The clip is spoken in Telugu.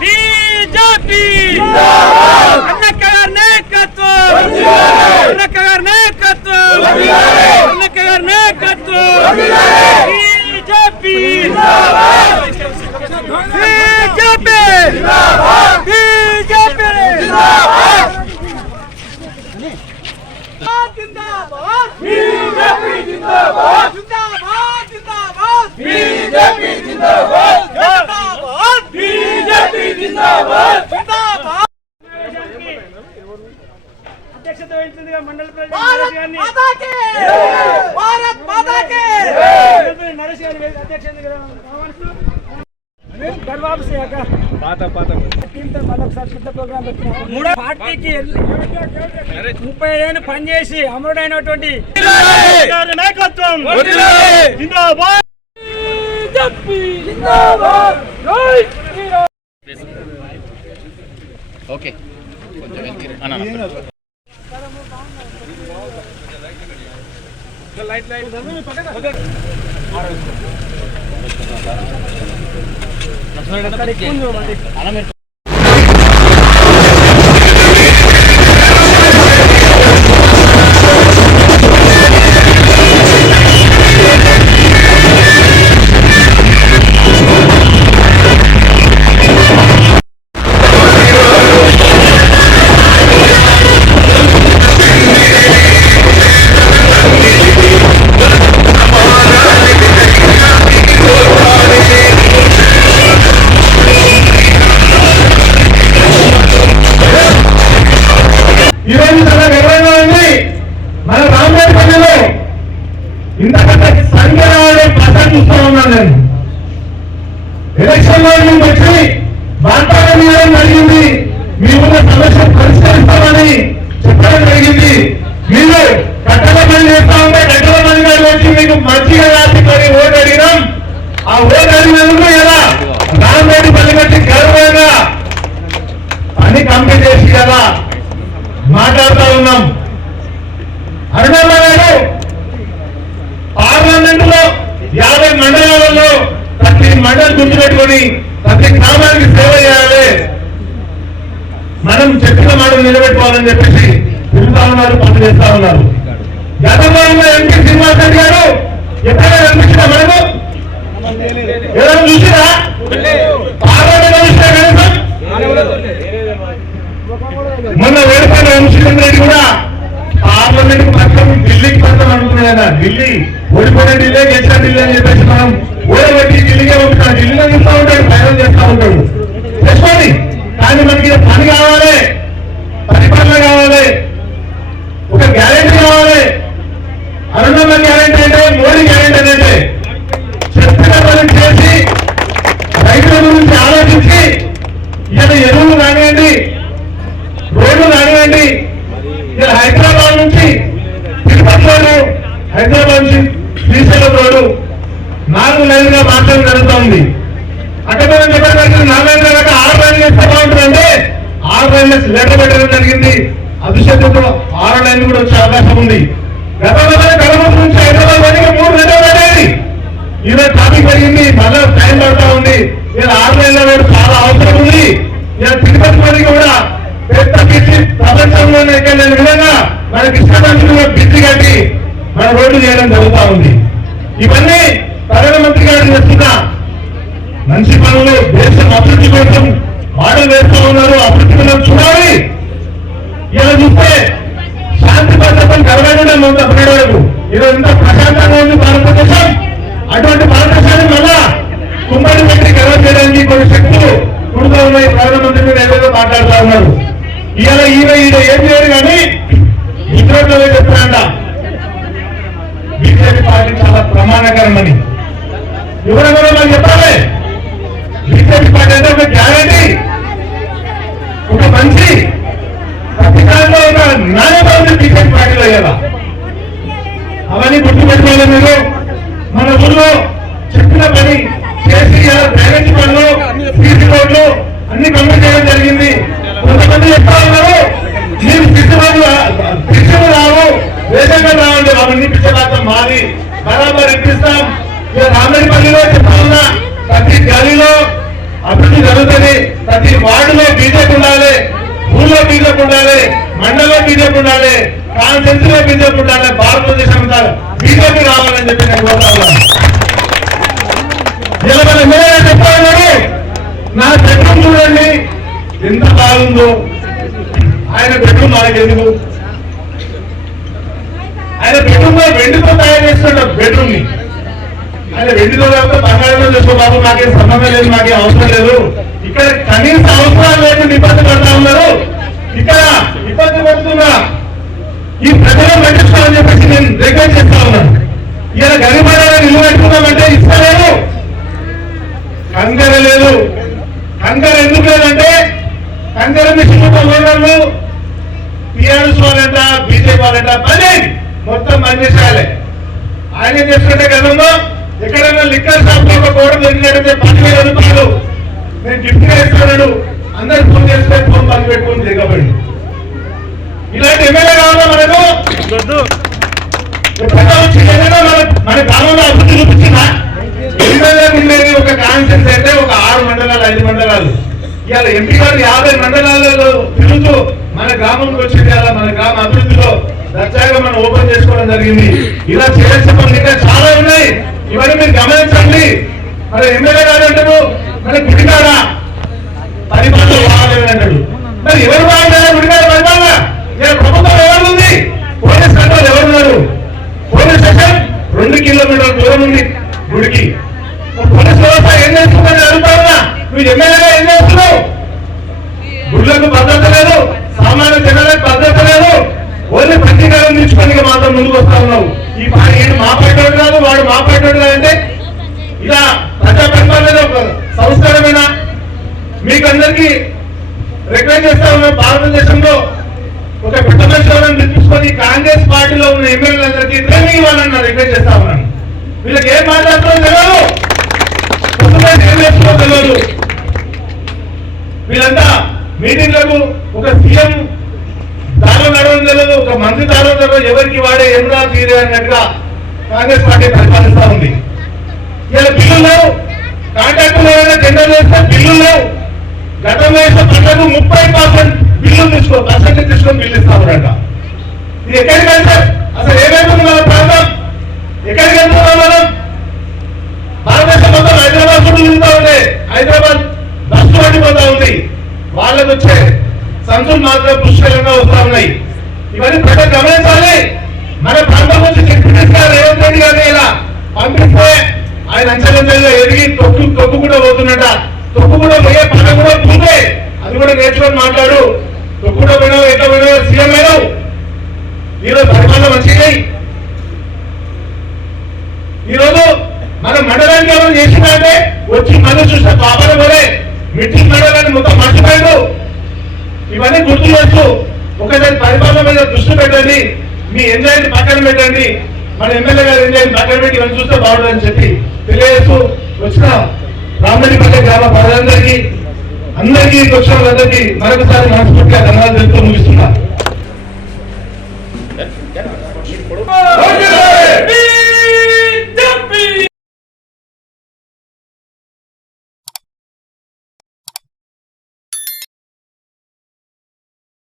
బీజేపీ అన్నక్క గారి నాయకత్వం! అన్నక్క గారి నాయకత్వం! అన్నక్క గారి నాయకత్వం! బీజేపీ బీజేపీ బీజేపీ జిందాబాద్ బీజేపీ జిందాబాద్ జిందాబాద్ జిందాబాద్ బీజేపీ జిందాబాద్ జిందాబాద్ బీజేపీ జిందాబాద్ జిందాబాద్ మండల నరేష్ గారి గర్వాబు పాత పాత. మూడో పార్టీకి ముప్పై ఏళ్ళు పనిచేసి అమరుడైనటువంటి నాయకత్వం జిందాబాద్! బీజేపీ! జిందాబాద్! జై శ్రీరామ్! ఓకే. కొంచెం వెనక్కి అన్న ఈ ఎలక్షన్లో మేము వచ్చి వాతావరణం జరిగింది మీ ఉన్న సమస్య పరిష్కరిస్తామని చెప్పడం జరిగింది. మీరు కట్టల పని చేస్తా ఉంటే కట్టల పని గారు వచ్చి మీకు మంచిగా రాసి మరి ఓటు అడిగినాం ఆ ఓటు అడిగినందుకు ఎలా రామరెడ్డి పల్లి కట్టి గర్వంగా పని కంప్లీట్ చేసి కదా మాట్లాడుతూ ఉన్నాం అరుణమ్మ గారు పార్లమెంట్లో యాభై మండలాలలో ప్రతి మండలి గుర్తుపెట్టుకొని ప్రతి గ్రామానికి సేవ చేయాలి మనం చెప్పిన మాట నిలబెట్టుకోవాలని చెప్పేసి తిరుగుతా ఉన్నారు పనులు చేస్తా ఉన్నారు. గతంలో ఉన్న ఎంపీ శ్రీనివాసరెడ్డి గారు ఎప్పుడైనా కనిపించిన మనకు? ఎవరైనా చూసినా పార్లమెంట్ కనిపిస్తే కనీసం? మొన్న వేడుకైన వంశీచంద్ర రెడ్డి కూడా పార్లమెంట్ పక్కన ఢిల్లీకి పక్కన అనుకున్నాడు ఢిల్లీ ఓడిపోయిన ఢిల్లీ గెలిచిన ఢిల్లీ అని చెప్పేసి మనం ఓడబెట్టి ఢిల్లీకే పంపుతాం. ఢిల్లీలో చూస్తూ ఉంటాడు ప్రయాణం చేస్తూ ఉంటాడు. తెచ్చుకోండి. కానీ మనకి పని కావాలి. పరిపాలన కావాలి. ఒక గ్యారెంటీ కావాలి. అరుణమ్మ గ్యారెంటీ అంటే మోడీ గ్యారెంటీ అంటే చెప్పిన పని చేసి రైతుల గురించి ఆలోచించి ఇలా ఎరువులు కానివ్వండి రోడ్లు కానివ్వండి ఇలా హైదరాబాద్ నుంచి తిరుపతి రోడ్డు హైదరాబాద్ నుంచి శ్రీశైలం రోడ్డు. నాలుగు లైన్గా మార్చడం జరుగుతూ ఉంది అక్కడ మనం చెప్పడానికి నాలుగు లైన్ల దాకా ఆరు లైన్లు ఇస్తే బాగుంటుందంటే ఆరు లెటర్ పెట్టడం జరిగింది. అభిషేకంతో ఆరు లైన్లు కూడా వచ్చే అవకాశం ఉంది. గతంలో కడప నుంచి హైదరాబాద్ వరకు మూడు లెటర్ పెట్టేది ఈరోజు ట్రాఫిక్ పెరిగింది. మళ్ళీ టైం పడతా ఉంది. ఇలా ఆరు లైన్ల రోడ్డు చాలా అవసరం ఉంది. ఇలా తిరుపతి వరకు కూడా పెద్ద బిడ్జి ప్రపంచంలోనే ఎక్కలేని విధంగా మనకి ఇష్టమైన బిడ్జి కట్టి మన రోడ్డు చేయడం జరుగుతూ ఉంది. ఇవన్నీ ప్రధానమంత్రి గారు చేస్తున్న మంచి పనులు దేశం అభివృద్ధి కోసం మాటలు వేస్తూ ఉన్నారు. మనం చూడాలి ఇలా చూస్తే శాంతి భద్రతను కలగడం ఉంది అప్పటి వరకు. ఈరోజు ఇంత ప్రశాంతంగా ఉంది భారతదేశం. అటువంటి భారతదేశాన్ని మళ్ళా కుమ్మడి పెట్టి కలవ చేయడానికి కొన్ని శక్తులు కుడుతూ ఉన్నాయి. ప్రధానమంత్రి మీరు ఏదేదో మాట్లాడుతూ ఉన్నారు. ఇవాళ ఈయన ఈయన ఏం చేయరు కానీ ఇతరులలో చెప్తానంట బీజేపీ పార్టీ చాలా ప్రమాణకరమని ఎవరెవరో మనం చెప్పాలి. బీజేపీ పార్టీ అంటే ఒక గ్యారంటీ ఒక మంచి ప్రతి దాంట్లో ఒక నాణ్యత ఉంది బీజేపీ పార్టీలో ఇలా అవన్నీ గుర్తుపెట్టుకోవాలి మీరు మన ఊళ్ళో చెప్పిన పని చేసి ఇలా డ్రైనేజ్ పనులు సీసీ రోడ్లు అన్ని కంప్లీట్ చేయడం జరిగింది కొంతమంది చెప్తా ఉన్నారు మీరు పిచ్చలు పిచ్చలు రావు వేదంగా రావండి అవన్నీ పిచ్చలాగా మారి బరాబర్ ఇప్పిస్తాం ఇక రామడిపల్లిలో బీజేపీ ఉండాలి కాన్సెన్స్ బీజేపీ ఉండాలి భారతదేశం అంతా బీజేపీ రావాలని చెప్పి నేను కోరుతా ఉన్నాను ఇలా మన ఎమ్మెల్యే నా బెడ్రూమ్ చూడండి. ఎంత బాగుందో. ఆయన బెడ్రూమ్ మనకి ఎందుకు? ఆయన బెడ్రూమ్లో వెండితో తయారు చేస్తున్న బెడ్రూమ్ని. ఆయన వెండితో లేకపోతే బంగారంలో చేసుకో బాబు నాకేం సంబంధం లేదు నాకేం అవసరం లేదు. ఇక్కడ కనీస అవసరాలు లేకుండా ఇబ్బంది పడతా ఉన్నారు. ఇక్కడ ఇబ్బంది పడుతున్నా ఈ ప్రజలను పట్టించుకోవాలని చెప్పేసి నేను రిక్వెస్ట్ చేస్తా ఉన్నాను. ఇలా గరిబడాలని ఇల్లు పెట్టుకున్నామంటే ఇస్తలేదు. కంకర లేదు. కంకర ఎందుకు లేదంటే కంకర మిషన్ ఓనర్లు టీఆర్ఎస్ వాళ్ళంట బీజేపీ వాళ్ళంట పని మొత్తం పని చేసేయాలి. ఆయన ఏం చేస్తుంటే గతంలో ఎక్కడైనా లిక్కర్ షాప్లో ఒక కోడ దొరికినట్టయితే పదివేల రూపాయలు నేను గిఫ్ట్గా ఇస్తున్నాడు. అందరు ఫోన్ చేస్తే ఫోన్ పని పెట్టుకుని దిగబడి ఇలాంటి ఎమ్మెల్యే కావాలా మనకు? మన గ్రామంలో అభివృద్ధి చూపించిందా? ఎమ్మెల్యే ఉండేది ఒక కాన్సెన్స్ అయితే ఒక ఆరు మండలాలు ఐదు మండలాలు. ఇవాళ ఎంపీ గారు యాభై మండలాలలో తిరుగుతూ మన గ్రామంకి వచ్చింది. అలా మన గ్రామ అభివృద్ధిలో దర్జాగా మనం ఓపెన్ చేసుకోవడం జరిగింది. ఇలా చేయాల్సిన పనులు ఇంకా చాలా ఉన్నాయి. ఇవన్నీ మీరు గమనించండి. మరి ఎమ్మెల్యే గారు అంటారు మన గుడికాడ పరిపాలన బాగాలేదు అంటాడు ముందుకు వస్తా ఉన్నావు. ఈ పా- ఈయన మా పైటోడు కాదు వాడు మా పైటోడు అంటే ఇలా ప్రజా పరిపాలన సంస్కారమైన? మీకు అందరికీ రిక్వెస్ట్ చేస్తా ఉన్నాం భారతదేశంలో ఒక పెద్ద మనిషి ఎవరైనా ఎదురా అన్నట్టుగా కాంగ్రెస్ పార్టీ పరిపాలిస్తా ఉంది. ఇలా బిల్లులు లేవు. కాంట్రాక్టులు ఏదైనా టెండర్ చేస్తే బిల్లులు లేవు. గతంలో వేసిన పంటకు ముప్పై పర్సెంట్ బిల్లు తీసుకో పర్సెంటేజ్ తీసుకొని బిల్లు ఇస్తామన్నట ఇది ఎక్కడికి వెళ్తే? అసలు ఏమైపోతుంది మన ప్రాంతం? ఎక్కడికి వెళ్తున్నాం మనం? భారతదేశం మొత్తం హైదరాబాద్ చుట్టూ తిరుగుతా ఉంది. హైదరాబాద్ బస్సు పడిపోతా ఉంది. వాళ్ళకు వచ్చే సంచులు మాత్రం పుష్కలంగా వస్తా ఉన్నాయి. ఇవన్నీ ప్రజలు గమనించాలి గారు గారిని ఇలా పంపిస్తే ఆయన అంచెలంచెలుగా ఎదిగి తొక్కు తొక్కు కూడా పోతున్నట. తొక్కు కూడా పోయే పని కూడా పోతే అది కూడా నేర్చుకొని మాట్లాడు. తొక్కు కూడా పోయినావు ఎట్లా పోయినావు సీఎం అయినావు ఈరోజు పరిపాలన మంచిది ఈరోజు మన మండలానికి ఏమైనా చేసిందంటే వచ్చి మనం చూస్తే పాపన పోలే మిట్టి మండలాన్ని మొత్తం మర్చిపోయాడు ఇవన్నీ గుర్తు చేస్తూ ఒకసారి పరిపాలన మీద దృష్టి పెట్టండి. మీ ఎంజాయ్ పక్కన పెట్టండి. మన ఎమ్మెల్యే గారు ఏం చేయండి పక్కన పెట్టి ఇవన్నీ చూస్తే బాగుంటుందని చెప్పి తెలియజేస్తూ వచ్చిన రామరెడ్డిపల్లె గ్రామ ప్రజలందరికీ అందరికీ వచ్చినందరికీ మరొకసారి మనస్ఫూర్తిగా ధన్యవాదాలు తెలుపుతూ ముగిస్తున్నా.